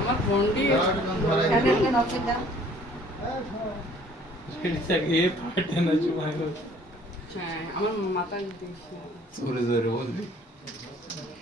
আমার ফোনটি হ্যাঁ আমার মাথা জোরে জোরে বলবি অলিভিয়া তো দেখা যাচ্ছে না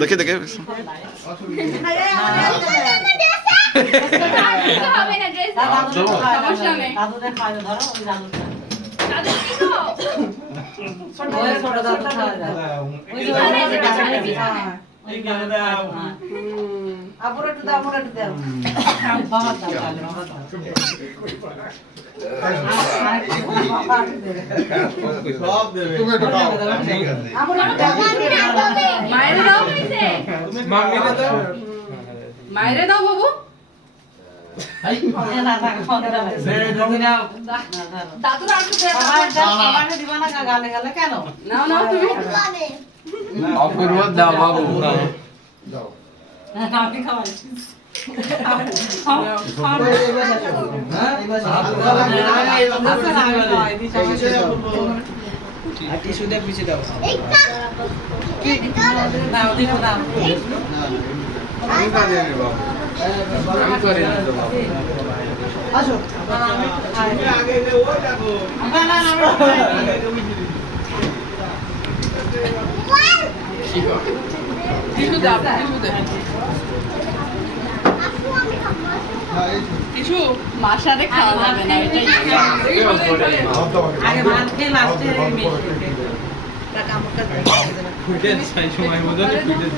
দেখে দেখে। একটু দাও মায়েরে দাও বাবু তুমি অপূর্ব দাও বাবু দাও তো বাবু টিস্যু দাও টিস্যু দে মার সাথে খাওয়া যাবে না এটাই আগে ভাত খেয়ে লাস্টে। ফুটেজ চাই সময় মতো ফুটেজ